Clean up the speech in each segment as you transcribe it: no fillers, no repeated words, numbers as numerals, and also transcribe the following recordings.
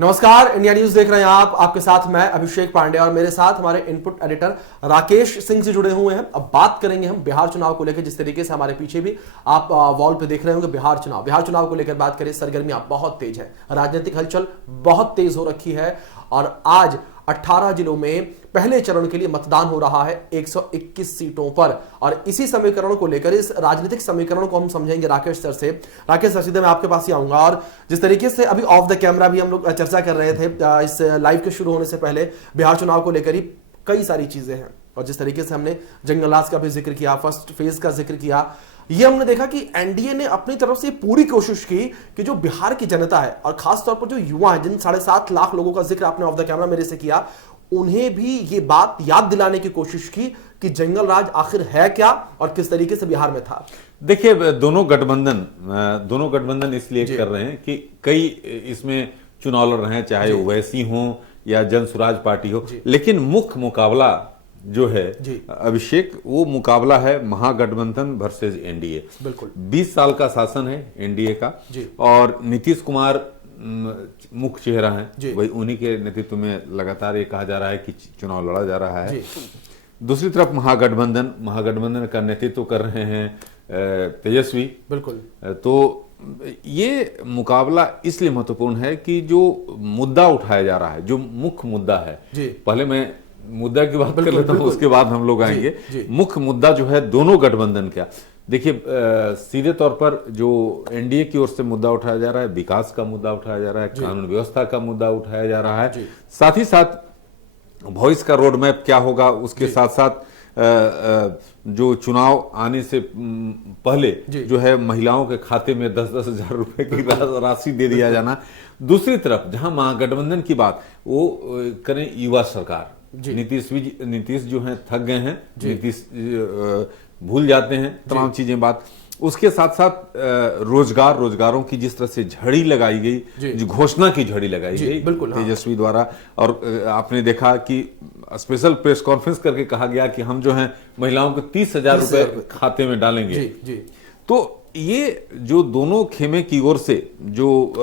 नमस्कार, India news देख रहे हैं आप। आपके साथ मैं अभिषेक पांडे और मेरे साथ हमारे इनपुट एडिटर राकेश सिंह जी जुड़े हुए हैं। अब बात करेंगे हम बिहार चुनाव को लेकर। जिस तरीके से हमारे पीछे भी आप वॉल पे देख रहे होंगे बिहार चुनाव को लेकर बात करें, सरगर्मियां बहुत तेज है, राजनीतिक हलचल बहुत तेज हो रखी है और आज 18 जिलों में पहले चरण के लिए मतदान हो रहा है 121 सीटों पर। और इसी समीकरण को लेकर, इस राजनीतिक समीकरण को हम समझेंगे राकेश सर से। राकेश सर, सीधे मैं आपके पास ही आऊंगा। और जिस तरीके से अभी ऑफ द कैमरा भी हम लोग चर्चा कर रहे थे इस लाइव के शुरू होने से पहले, बिहार चुनाव को लेकर ही कई सारी चीजें हैं। और जिस तरीके से हमने जंगल राज का भी जिक्र किया, फर्स्ट फेज का जिक्र किया, ये हमने देखा कि एनडीए ने अपनी तरफ से पूरी कोशिश की कि जो बिहार की जनता है और खासतौर पर जो युवा है, जिन 7.5 लाख लोगों का जिक्र आपने ऑफ द कैमरा मेरे से किया, उन्हें भी ये बात याद दिलाने की कोशिश की कि जंगल राज आखिर है क्या और किस तरीके से बिहार में था। देखिए, दोनों गठबंधन इसलिए कर रहे हैं कि कई इसमें चुनाव लड़ रहे हैं, चाहे ओवैसी हो या जन स्वराज पार्टी हो, लेकिन मुख्य मुकाबला जो है अभिषेक, वो मुकाबला है महागठबंधन वर्सेस एनडीए। बिल्कुल 20 साल का शासन है एनडीए का और नीतीश कुमार मुख्य चेहरा है, वही उन्हीं के नेतृत्व में लगातार ये कहा जा रहा है कि चुनाव लड़ा जा रहा है। दूसरी तरफ महागठबंधन का नेतृत्व कर रहे हैं तेजस्वी। बिल्कुल। तो ये मुकाबला इसलिए महत्वपूर्ण है कि जो मुद्दा उठाया जा रहा है, जो मुख्य मुद्दा है, पहले मैं मुद्दा की बात कर लेता हूं, उसके बाद हम लोग आएंगे। मुख्य मुद्दा जो है दोनों गठबंधन का, देखिए सीधे तौर पर जो एनडीए की ओर से मुद्दा उठाया जा रहा है, विकास का मुद्दा उठाया जा रहा है, कानून व्यवस्था का मुद्दा उठाया जा रहा है, साथ ही साथ भविष्य का रोड मैप क्या होगा, उसके साथ साथ जो चुनाव आने से पहले जो है महिलाओं के खाते में 10-10 हजार रुपए की राशि दे दिया जाना। दूसरी तरफ जहां महागठबंधन की बात वो करें, युवा सरकार, नीतीश जो है थक गए हैं, नीतीश भूल जाते हैं तमाम चीजें बात। उसके साथ साथ रोजगारों की जिस तरह से झड़ी लगाई गई, जो घोषणा की झड़ी लगाई गई तेजस्वी द्वारा, और आपने देखा कि स्पेशल प्रेस कॉन्फ्रेंस करके कहा गया कि हम जो है महिलाओं को 30,000 रुपए खाते में डालेंगे। तो ये जो दोनों खेमे की ओर से जो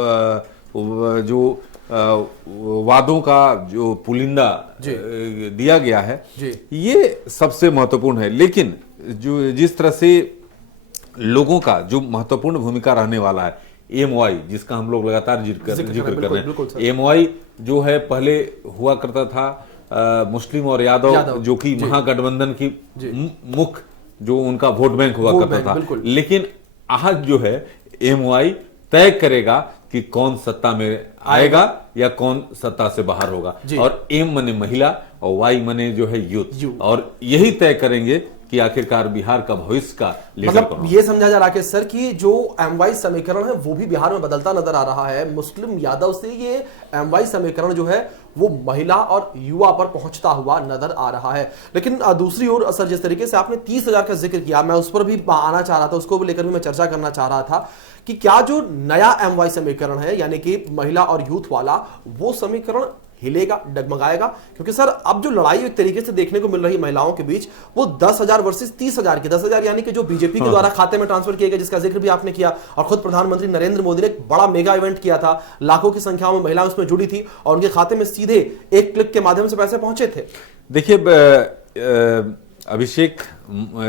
वादों का जो पुलिंदा दिया गया है, ये सबसे महत्वपूर्ण है। लेकिन जो जिस तरह से लोगों का जो महत्वपूर्ण भूमिका रहने वाला है, एमओआई, जिसका हम लोग लगातार जिक्र कर रहे हैं, एमओआई जो है पहले हुआ करता था मुस्लिम और यादव, जो कि महागठबंधन की मुख्य जो उनका वोट बैंक हुआ करता था। लेकिन आज जो है एमओआई तय करेगा कि कौन सत्ता में आएगा या कौन सत्ता से बाहर होगा। और एम मने महिला और वाई मने जो है यूथ, और यही तय करेंगे कि आखिरकार बिहार का भविष्य का मतलब ये समझा जा राकेश सर कि जो एमवाई समीकरण है वो भी बिहार में बदलता नजर आ रहा है। मुस्लिम यादव से ये एमवाई समीकरण जो है वो महिला और युवा पर पहुंचता हुआ नजर आ रहा है। लेकिन दूसरी ओर सर, जिस तरीके से आपने 30,000 का जिक्र किया, मैं उस पर भी आना चाह रहा था, उसको लेकर भी मैं चर्चा करना चाह रहा था कि क्या जो नया एमवाई समीकरण है, यानी कि महिला और यूथ वाला, वो समीकरण हिलेगा, डगमगाएगा? क्योंकि सर अब जो लड़ाई एक तरीके से देखने को मिल रही है महिलाओं के बीच, वो 10,000 वर्सेस 30,000 की, 10,000 यानी कि जो बीजेपी के द्वारा खाते में ट्रांसफर किए गए, जिसका जिक्र भी आपने किया। और खुद प्रधानमंत्री नरेंद्र मोदी ने एक बड़ा मेगा इवेंट किया था, लाखों की संख्या में महिलाएं उसमें जुड़ी थी और उनके खाते में सीधे एक क्लिक के माध्यम से पैसे पहुंचे थे। देखिए अभिषेक,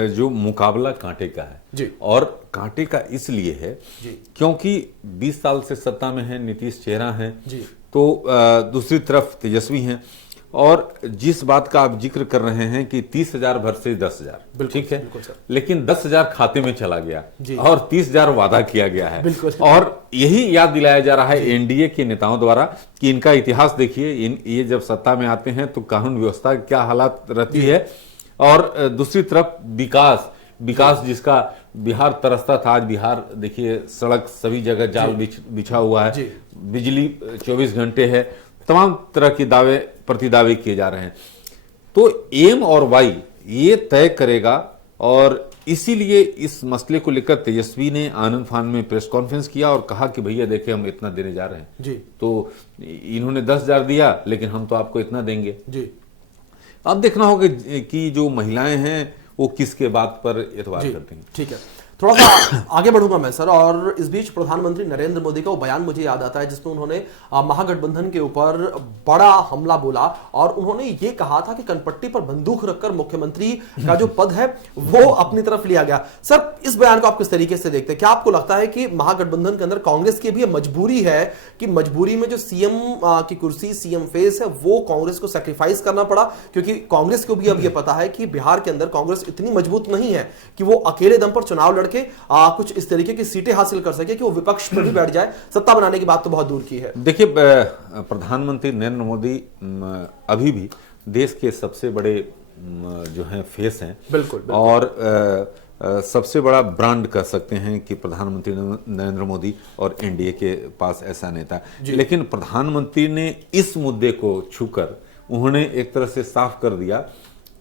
जो मुकाबला कांटे का है, और कांटे का इसलिए है क्योंकि 20 साल से सत्ता में है, नीतीश चेहरा है, तो दूसरी तरफ तेजस्वी हैं। और जिस बात का आप जिक्र कर रहे हैं कि 30,000 वर्सेस 10,000, ठीक है, लेकिन 10,000 खाते में चला गया और 30,000 वादा किया गया है। और यही याद दिलाया जा रहा है एनडीए के नेताओं द्वारा कि इनका इतिहास देखिए, ये जब सत्ता में आते हैं तो कानून व्यवस्था क्या हालात रहती है। और दूसरी तरफ विकास जिसका बिहार तरसता था, आज बिहार देखिए सड़क सभी जगह जाल बिछा हुआ है, बिजली 24 घंटे है, तमाम तरह के दावे प्रतिदावे किए जा रहे हैं। तो एम और वाई ये तय करेगा। और इसीलिए इस मसले को लेकर तेजस्वी ने आनंद फान में प्रेस कॉन्फ्रेंस किया और कहा कि भैया देखिए, हम इतना देने जा रहे हैं। तो इन्होंने 10,000 दिया, लेकिन हम तो आपको इतना देंगे। अब देखना होगा कि जो महिलाएं हैं वो किसके बात पर एतबार करती हैं। ठीक है, थोड़ा सा आगे बढ़ूंगा मैं सर, और इस बीच प्रधानमंत्री नरेंद्र मोदी का वो बयान मुझे याद आता है जिसमें उन्होंने महागठबंधन के ऊपर बड़ा हमला बोला और उन्होंने ये कहा था कि कनपट्टी पर बंदूक रखकर मुख्यमंत्री का जो पद है वो अपनी तरफ लिया गया। सर, इस बयान को आप किस तरीके से देखते हैं? क्या आपको लगता है कि महागठबंधन के अंदर कांग्रेस की भी मजबूरी है कि मजबूरी में जो सीएम की कुर्सी, सीएम फेस है, वो कांग्रेस को सैक्रिफाइस करना पड़ा? क्योंकि कांग्रेस को भी अब यह पता है कि बिहार के अंदर कांग्रेस इतनी मजबूत नहीं है कि वो अकेले दम पर चुनाव लड़के कुछ इस तरीके की सीटें हासिल कर सके कि वो विपक्ष में भी बैठ जाए। सत्ता बनाने की बात तो बहुत दूर की है। देखिए, प्रधानमंत्री नरेंद्र मोदी अभी भी देश के सबसे बड़े जो हैं फेस हैं, बिल्कुल। और सबसे बड़ा ब्रांड कह सकते हैं कि प्रधानमंत्री नरेंद्र मोदी और एनडीए के पास ऐसा नेता। लेकिन प्रधानमंत्री ने इस मुद्दे को छूकर उन्होंने एक तरह से साफ कर दिया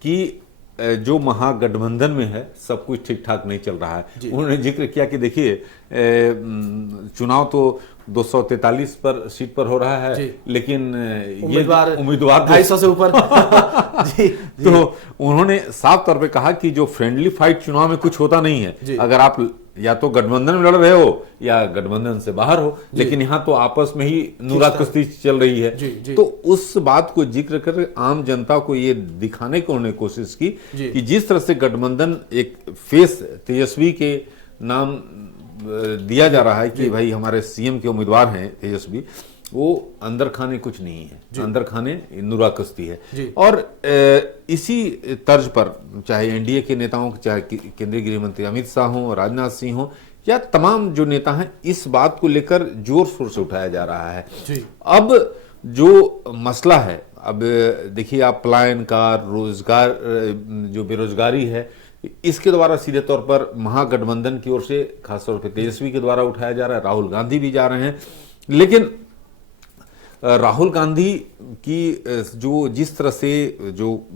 कि जो महागठबंधन में है सब कुछ ठीक ठाक नहीं चल रहा है। उन्होंने जिक्र किया कि देखिए, चुनाव तो 243 पर सीट पर हो रहा है, लेकिन ये उम्मीदवार 250 से ऊपर जी। तो उन्होंने साफ तौर पे कहा कि जो फ्रेंडली फाइट चुनाव में कुछ होता नहीं है। अगर आप या तो गठबंधन में लड़ रहे हो या गठबंधन से बाहर हो, लेकिन यहाँ तो आपस में ही नूरा कुश्ती चल रही है। तो उस बात को जिक्र कर आम जनता को ये दिखाने की उन्होंने कोशिश की कि जिस तरह से गठबंधन एक फेस तेजस्वी के नाम दिया जा रहा है कि भाई हमारे सीएम के उम्मीदवार हैं तेजस्वी, वो अंदर खाने कुछ नहीं है, अंदर खाने नूरा कुश्ती है। और इसी तर्ज पर चाहे एनडीए के नेताओं, चाहे केंद्रीय गृह मंत्री अमित शाह हो, राजनाथ सिंह हो, या तमाम जो नेता हैं, इस बात को लेकर जोर शोर से उठाया जा रहा है। अब जो मसला है, अब देखिए आप पलायन का, रोजगार, जो बेरोजगारी है, इसके द्वारा सीधे तौर पर महागठबंधन की ओर से खासतौर पर तेजस्वी के द्वारा उठाया जा रहा है। राहुल गांधी भी जा रहे हैं, लेकिन राहुल गांधी की जो जिस तरह से जो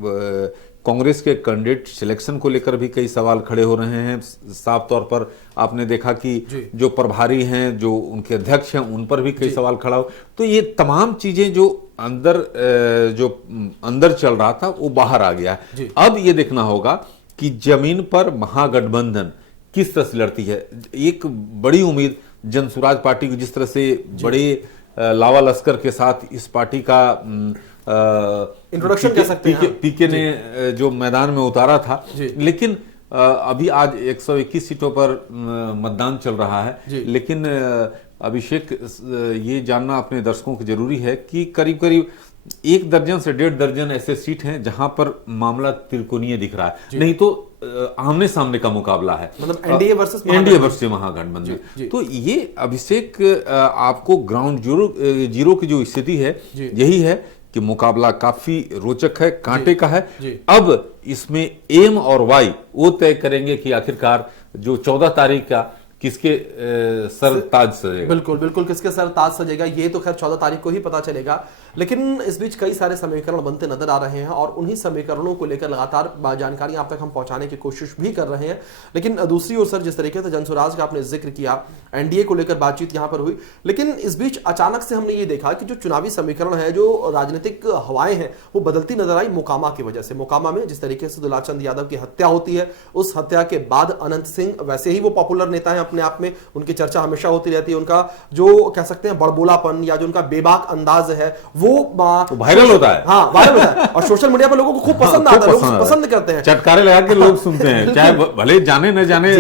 कांग्रेस के कैंडिडेट सिलेक्शन को लेकर भी कई सवाल खड़े हो रहे हैं। साफ तौर पर आपने देखा कि जो प्रभारी हैं, जो उनके अध्यक्ष हैं, उन पर भी कई सवाल खड़ा हो। तो ये तमाम चीजें जो अंदर चल रहा था वो बाहर आ गया है। अब ये देखना होगा कि जमीन पर महागठबंधन किस तरह से लड़ती है। एक बड़ी उम्मीद जनसुराज पार्टी को जिस तरह से बड़े लावा लश्कर के साथ इस पार्टी का इंट्रोडक्शन कह सकते हैं, पीके ने जो मैदान में उतारा था, लेकिन अभी आज 121 सीटों पर मतदान चल रहा है। लेकिन अभिषेक, ये जानना अपने दर्शकों को जरूरी है कि करीब करीब 1 दर्जन से 1.5 दर्जन ऐसे सीट हैं जहां पर मामला त्रिकोणीय दिख रहा है, नहीं तो आमने सामने का मुकाबला है, मतलब एनडीए वर्सेस महागठबंधन। तो ये अभिषेक, आपको ग्राउंड जीरो की जो स्थिति है यही है कि मुकाबला काफी रोचक है, कांटे का है। अब इसमें एम और वाई वो तय करेंगे कि आखिरकार जो 14 तारीख का किसके सर ताज सजेगा। बिल्कुल बिल्कुल, किसके सर ताज सजेगा ये तो खैर 14 तारीख को ही पता चलेगा। लेकिन इस बीच कई सारे समीकरण बनते नजर आ रहे हैं और उन्हीं समीकरणों को लेकर लगातार जानकारी आप तक हम पहुंचाने की कोशिश भी कर रहे हैं। लेकिन दूसरी ओर सर, जिस तरीके से जनसुराज का आपने जिक्र किया, एनडीए को लेकर बातचीत यहां पर हुई, लेकिन इस बीच अचानक से हमने ये देखा कि जो चुनावी समीकरण है, जो राजनीतिक हवाएं हैं, वो बदलती नजर आई मोकामा की वजह से। मोकामा में जिस तरीके से दुलाचंद यादव की हत्या होती है, उस हत्या के बाद अनंत सिंह, वैसे ही वो पॉपुलर नेता है अपने आप में, उनकी चर्चा हमेशा होती रहती है। उनका जो कह सकते हैं बड़बोलापन या जो उनका बेबाक अंदाज है वो वायरल होता है। हाँ, वायरल होता है और सोशल मीडिया पर लोगों को खूब पसंद आता है, लोग पसंद करते हैं, चटकारे लगा के लोग सुनते हैं, चाहे भले जाने न जाने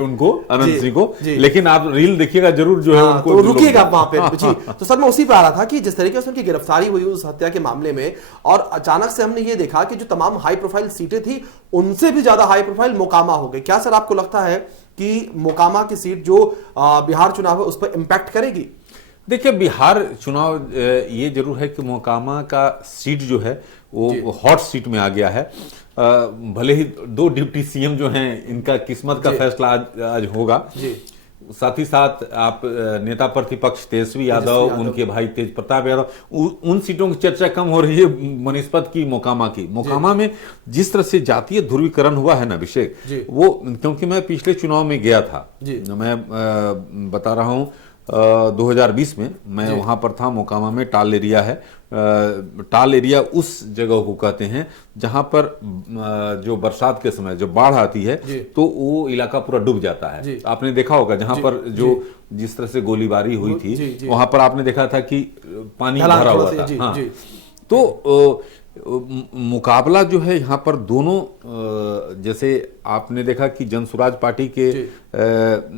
उनको, अनंत सिंह को, लेकिन आप रील देखिएगा जरूर जो है उनको, तो रुकिएगा वहां पे जी। तो सर, मैं उसी पे आ रहा था कि जिस तरीके से उनकी गिरफ्तारी हुई उस हत्या के मामले में, और अचानक से हमने ये देखा कि जो तमाम हाई प्रोफाइल सीटें थी उनसे भी ज्यादा हाई प्रोफाइल मोकामा हो गई। क्या सर आपको लगता है कि मोकामा की सीट जो बिहार चुनाव है उस पर इंपैक्ट करेगी? देखिए, बिहार चुनाव ये जरूर है कि मोकामा का सीट जो है वो हॉट सीट में आ गया है। भले ही 2 डिप्टी सीएम जो हैं, इनका किस्मत का फैसला आज होगा। साथ ही साथ आप नेता प्रतिपक्ष तेजस्वी यादव, उनके भाई तेज प्रताप यादव, उन सीटों की चर्चा कम हो रही है बनस्पत की, मोकामा की। मोकामा में जिस तरह से जातीय ध्रुवीकरण हुआ है ना अभिषेक, वो, क्योंकि मैं पिछले चुनाव में गया था, मैं बता रहा हूं, 2020 में मैं वहां पर था, मोकामा में टाल एरिया है। टाल एरिया उस जगह को कहते हैं जहां पर जो बरसात के समय जो बाढ़ आती है तो वो इलाका पूरा डूब जाता है। आपने देखा होगा जहां पर जो जिस तरह से गोलीबारी हुई थी वहां पर आपने देखा था कि पानी भरा हुआ था। हाँ, तो मुकाबला जो है यहाँ पर दोनों, जैसे आपने देखा कि जनसुराज पार्टी के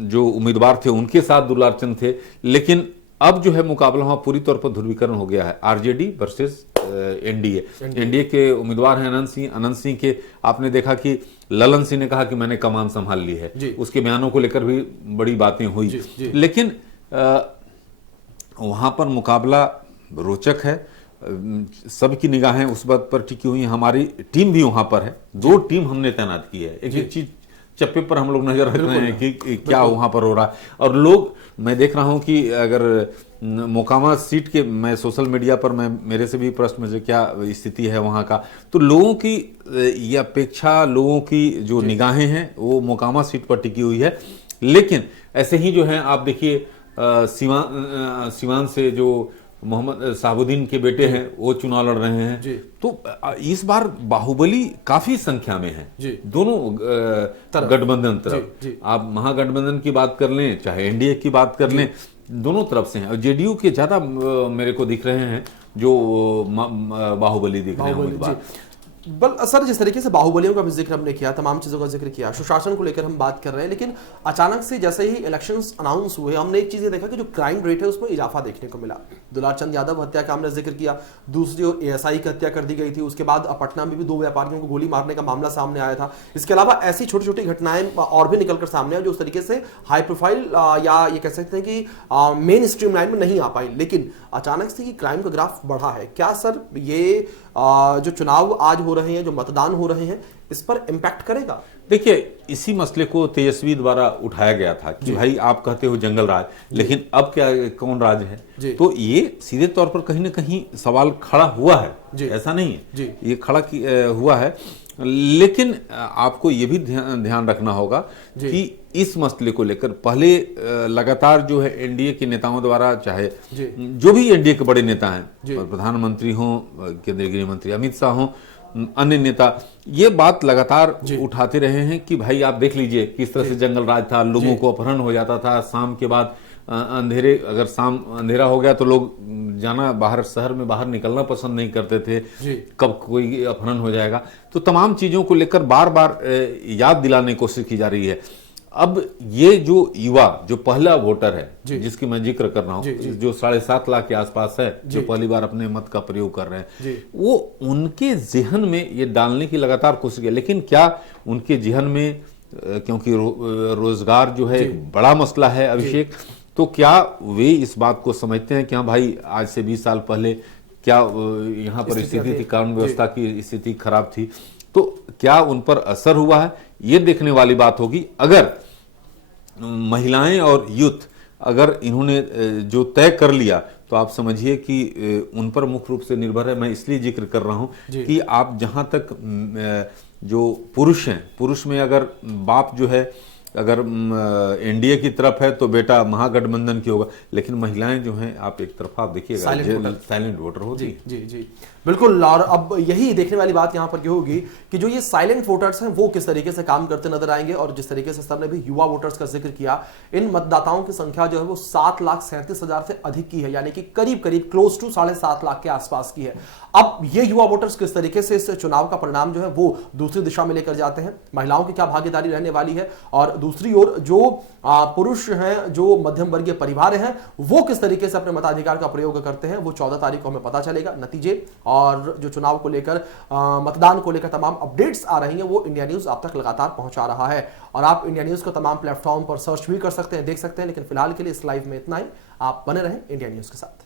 जो उम्मीदवार थे उनके साथ दुलारचंद थे, लेकिन अब जो है मुकाबला वहां पूरी तौर पर ध्रुवीकरण हो गया है, आरजेडी वर्सेस एनडीए। एनडीए के उम्मीदवार हैं अनंत सिंह। अनंत सिंह के आपने देखा कि ललन सिंह ने कहा कि मैंने कमान संभाल ली है, उसके बयानों को लेकर भी बड़ी बातें हुई, लेकिन वहां पर मुकाबला रोचक है। सबकी निगाहें उस बात पर टिकी हुई। हमारी टीम भी वहां पर है, 2 टीम हमने तैनात की है। एक चीज चप्पे पर हम लोग नजर रख रहे हैं कि क्या वहां पर हो रहा है। और लोग, मैं देख रहा हूं कि अगर मोकामा सीट के, मैं सोशल मीडिया पर मैं मेरे से भी प्रश्न मुझे क्या स्थिति है वहां का, तो लोगों की ये अपेक्षा, लोगों की जो निगाहें हैं वो मोकामा सीट पर टिकी हुई है। लेकिन ऐसे ही जो है आप देखिए सिवान से जो मोहम्मद साबुद्दीन के बेटे हैं वो चुनाव लड़ रहे हैं। तो इस बार बाहुबली काफी संख्या में है दोनों गठबंधन तरफ। आप महागठबंधन की बात कर लें चाहे एनडीए की बात कर लें, दोनों तरफ से हैं। और जेडीयू के ज्यादा मेरे को दिख रहे हैं जो बाहुबली दिख रहे हैं। सर, जिस तरीके से बाहुबलियों का भी जिक्र हमने किया, तमाम चीज़ों का जिक्र किया, सुशासन को लेकर हम बात कर रहे हैं, लेकिन अचानक से जैसे ही इलेक्शंस अनाउंस हुए हमने एक चीज़ ये देखा कि जो क्राइम रेट है उसमें इजाफा देखने को मिला। दुलारचंद यादव हत्या का हमने जिक्र किया, दूसरी ओर एएसआई की हत्या कर दी गई थी, उसके बाद पटना में भी 2 व्यापारियों को गोली मारने का मामला सामने आया था। इसके अलावा ऐसी छोटी छोटी घटनाएं और भी निकलकर सामने आई जो उस तरीके से हाई प्रोफाइल या ये कह सकते हैं कि मेन स्ट्रीम लाइन में नहीं आ पाई, लेकिन अचानक से क्राइम का ग्राफ बढ़ा है। क्या सर ये जो चुनाव आज हो रहे हैं, जो मतदान हो रहे हैं, इस पर इंपैक्ट करेगा? देखिए, इसी मसले को तेजस्वी द्वारा उठाया गया था कि भाई आप कहते हो जंगल राज, लेकिन अब क्या, कौन राज है? तो ये सीधे तौर पर कहीं ना कहीं सवाल खड़ा हुआ है, ऐसा नहीं है, ये खड़ा हुआ है। लेकिन आपको ये भी ध्यान रखना होगा कि इस मसले को लेकर पहले लगातार जो है एनडीए के नेताओं द्वारा, चाहे जो भी एनडीए के बड़े नेता हैं, प्रधानमंत्री हों, केंद्रीय गृह मंत्री अमित शाह हों, अन्य नेता, ये बात लगातार उठाते रहे हैं कि भाई आप देख लीजिए किस तरह से जंगल राज था, लोगों को अपहरण हो जाता था शाम के बाद, अंधेरे, अगर शाम अंधेरा हो गया तो लोग जाना बाहर, शहर में बाहर निकलना पसंद नहीं करते थे, कब कोई अपहरण हो जाएगा। तो तमाम चीजों को लेकर बार बार याद दिलाने की कोशिश की जा रही है। अब ये जो युवा, जो पहला वोटर है जिसकी मैं जिक्र कर रहा हूँ, जो 7.5 लाख के आसपास है, जो पहली बार अपने मत का प्रयोग कर रहे हैं, वो उनके जेहन में ये डालने की लगातार कोशिश है। लेकिन क्या उनके जेहन में, क्योंकि रोजगार जो है एक बड़ा मसला है अभिषेक, तो क्या वे इस बात को समझते हैं कि हाँ भाई आज से 20 साल पहले क्या यहाँ पर स्थिति थी, कानून व्यवस्था की स्थिति खराब थी, तो क्या उन पर असर हुआ है? ये देखने वाली बात होगी। अगर महिलाएं और यूथ, अगर इन्होंने जो तय कर लिया, तो आप समझिए कि उन पर मुख्य रूप से निर्भर है। मैं इसलिए जिक्र कर रहा हूं कि आप जहां तक जो पुरुष हैं, पुरुष में अगर बाप जो है अगर एनडीए की तरफ है तो बेटा महागठबंधन की होगा, लेकिन महिलाएं जो हैं आप एक तरफ आप देखिएगा साइलेंट वोटर होती है। जी जी बिल्कुल। और अब यही देखने वाली बात यहाँ पर ये होगी कि जो ये साइलेंट वोटर्स हैं वो किस तरीके से काम करते नजर आएंगे। और जिस तरीके से सर ने भी युवा वोटर्स का जिक्र किया, इन मतदाताओं की संख्या जो है वो 7,37,000 से अधिक की है, यानी कि करीब करीब क्लोज टू 7.5 लाख के आसपास की है। अब ये युवा वोटर्स किस तरीके से इस चुनाव का परिणाम जो है वो दूसरी दिशा में लेकर जाते हैं, महिलाओं की क्या भागीदारी रहने वाली है, और दूसरी ओर जो पुरुष हैं, जो मध्यम वर्गीय परिवार हैं, वो किस तरीके से अपने मताधिकार का प्रयोग करते हैं, वो 14 तारीख को हमें पता चलेगा। नतीजे और जो चुनाव को लेकर, मतदान को लेकर तमाम अपडेट्स आ रही हैं, वो इंडिया न्यूज आप तक लगातार पहुंचा रहा है। और आप इंडिया न्यूज को तमाम प्लेटफॉर्म पर सर्च भी कर सकते हैं, देख सकते हैं। लेकिन फिलहाल के लिए इस लाइव में इतना ही। आप बने रहें इंडिया न्यूज के साथ।